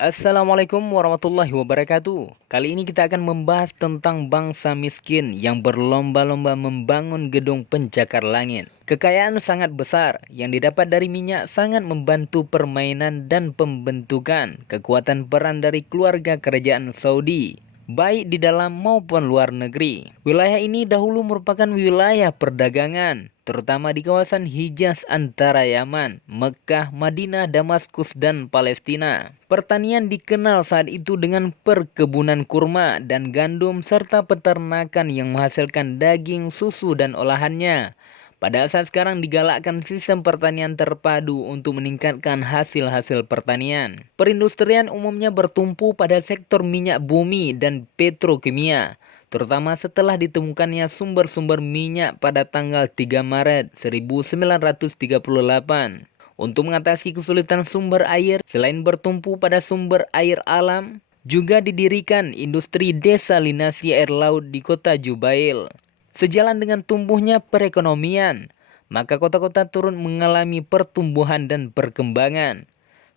Assalamualaikum warahmatullahi wabarakatuh. Kali ini kita akan membahas tentang bangsa miskin yang berlomba-lomba membangun gedung pencakar langit. Kekayaan sangat besar yang didapat dari minyak sangat membantu permainan dan pembentukan kekuatan peran dari keluarga kerajaan Saudi, baik di dalam maupun luar negeri. Wilayah ini dahulu merupakan wilayah perdagangan, terutama di kawasan Hijaz antara Yaman, Mekkah, Madinah, Damaskus, dan Palestina. Pertanian dikenal saat itu dengan perkebunan kurma dan gandum serta peternakan yang menghasilkan daging, susu, dan olahannya. Pada saat sekarang digalakkan sistem pertanian terpadu untuk meningkatkan hasil-hasil pertanian. Perindustrian umumnya bertumpu pada sektor minyak bumi dan petrokimia, terutama setelah ditemukannya sumber-sumber minyak pada tanggal 3 Maret 1938. Untuk mengatasi kesulitan sumber air, selain bertumpu pada sumber air alam, juga didirikan industri desalinasi air laut di kota Jubail. Sejalan dengan tumbuhnya perekonomian, maka kota-kota turut mengalami pertumbuhan dan perkembangan.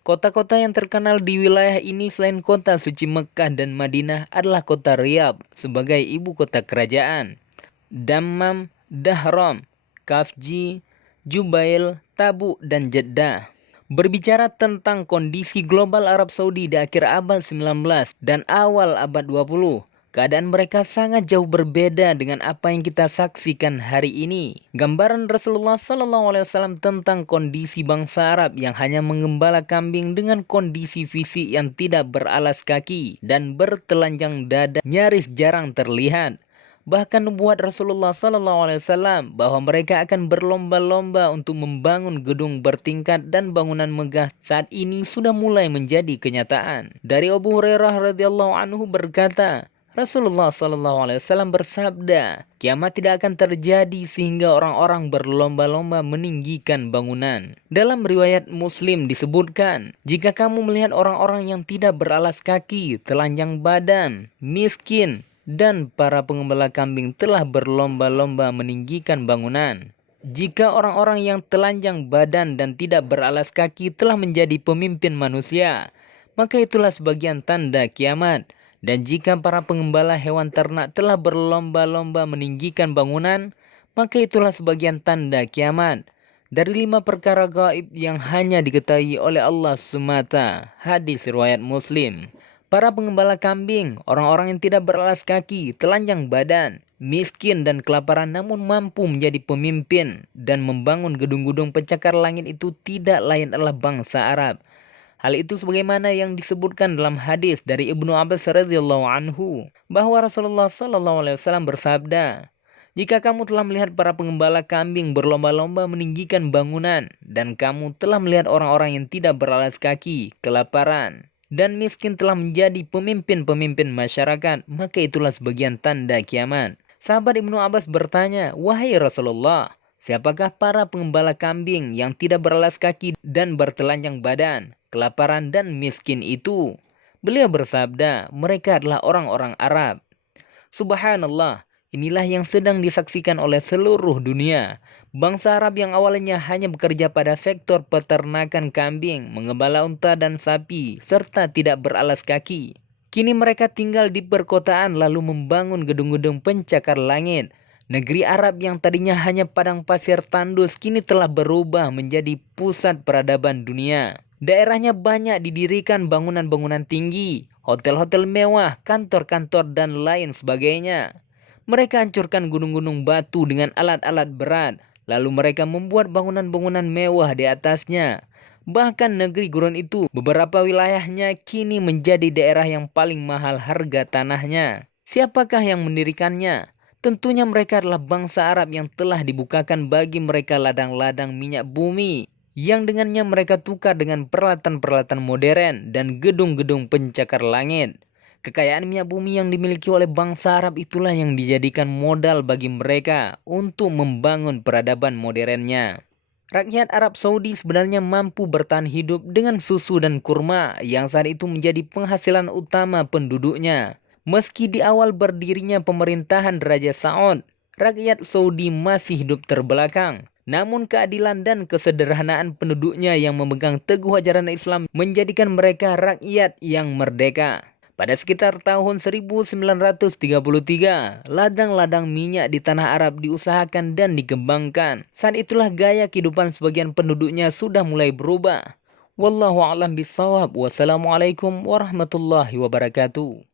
Kota-kota yang terkenal di wilayah ini selain kota suci Mekkah dan Madinah adalah kota Riyadh sebagai ibu kota kerajaan, Dammam, Dahram, Kafji, Jubail, Tabuk, dan Jeddah. Berbicara tentang kondisi global Arab Saudi di akhir abad 19 dan awal abad 20, keadaan mereka sangat jauh berbeda dengan apa yang kita saksikan hari ini. Gambaran Rasulullah SAW tentang kondisi bangsa Arab yang hanya menggembala kambing dengan kondisi fisik yang tidak beralas kaki dan bertelanjang dada nyaris jarang terlihat. Bahkan nubuat Rasulullah SAW bahwa mereka akan berlomba-lomba untuk membangun gedung bertingkat dan bangunan megah saat ini sudah mulai menjadi kenyataan. Dari Abu Hurairah radhiyallahu anhu berkata, Rasulullah SAW bersabda, kiamat tidak akan terjadi sehingga orang-orang berlomba-lomba meninggikan bangunan. Dalam riwayat Muslim disebutkan, jika kamu melihat orang-orang yang tidak beralas kaki, telanjang badan, miskin, dan para pengembala kambing telah berlomba-lomba meninggikan bangunan. Jika orang-orang yang telanjang badan dan tidak beralas kaki telah menjadi pemimpin manusia, maka itulah sebagian tanda kiamat. Dan jika para pengembala hewan ternak telah berlomba-lomba meninggikan bangunan, maka itulah sebagian tanda kiamat. Dari 5 perkara gaib yang hanya diketahui oleh Allah semata. Hadis riwayat Muslim. Para pengembala kambing, orang-orang yang tidak beralas kaki, telanjang badan, miskin dan kelaparan namun mampu menjadi pemimpin dan membangun gedung-gedung pencakar langit itu tidak lain adalah bangsa Arab. Hal itu sebagaimana yang disebutkan dalam hadis dari Ibnu Abbas radhiyallahu anhu bahwa Rasulullah SAW bersabda, jika kamu telah melihat para pengembala kambing berlomba-lomba meninggikan bangunan dan kamu telah melihat orang-orang yang tidak beralas kaki, kelaparan, dan miskin telah menjadi pemimpin-pemimpin masyarakat, maka itulah sebagian tanda kiamat. Sahabat Ibnu Abbas bertanya, wahai Rasulullah, siapakah para pengembala kambing yang tidak beralas kaki dan bertelanjang badan, kelaparan dan miskin itu? Beliau bersabda, mereka adalah orang-orang Arab. Subhanallah, inilah yang sedang disaksikan oleh seluruh dunia. Bangsa Arab yang awalnya hanya bekerja pada sektor peternakan kambing, mengembala unta dan sapi, serta tidak beralas kaki. Kini mereka tinggal di perkotaan lalu membangun gedung-gedung pencakar langit. Negeri Arab yang tadinya hanya padang pasir tandus kini telah berubah menjadi pusat peradaban dunia. Daerahnya banyak didirikan bangunan-bangunan tinggi, hotel-hotel mewah, kantor-kantor, dan lain sebagainya. Mereka hancurkan gunung-gunung batu dengan alat-alat berat, lalu mereka membuat bangunan-bangunan mewah di atasnya. Bahkan negeri gurun itu, beberapa wilayahnya kini menjadi daerah yang paling mahal harga tanahnya. Siapakah yang mendirikannya? Tentunya mereka adalah bangsa Arab yang telah dibukakan bagi mereka ladang-ladang minyak bumi, yang dengannya mereka tukar dengan peralatan-peralatan modern dan gedung-gedung pencakar langit. Kekayaan minyak bumi yang dimiliki oleh bangsa Arab itulah yang dijadikan modal bagi mereka untuk membangun peradaban modernnya. Rakyat Arab Saudi sebenarnya mampu bertahan hidup dengan susu dan kurma yang saat itu menjadi penghasilan utama penduduknya. Meski di awal berdirinya pemerintahan Raja Saud, rakyat Saudi masih hidup terbelakang. Namun keadilan dan kesederhanaan penduduknya yang memegang teguh ajaran Islam menjadikan mereka rakyat yang merdeka. Pada sekitar tahun 1933, ladang-ladang minyak di tanah Arab diusahakan dan dikembangkan. Saat itulah gaya kehidupan sebagian penduduknya sudah mulai berubah. Wallahu a'lam bishawab. Wassalamualaikum warahmatullahi wabarakatuh.